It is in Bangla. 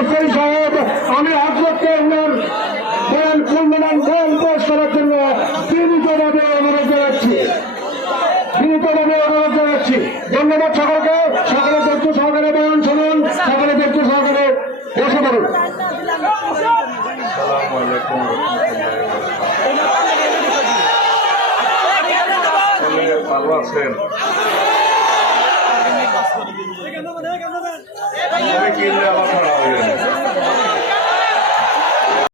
মুফতি সাহেব আমি হযরতকে ওনার বয়ান পূর্ণমান বয়ান পেশ করার জন্য বিনীতভাবে অনুরোধ জানাচ্ছি ধন্যবাদ সকলকে। সকলে ধৈর্য সহকারে বয়ান শুনুন, সকলে ধৈর্য সহকারে বসে পড়ুন। ভালো আছেন? কিনলে আবার খারাপ হয়ে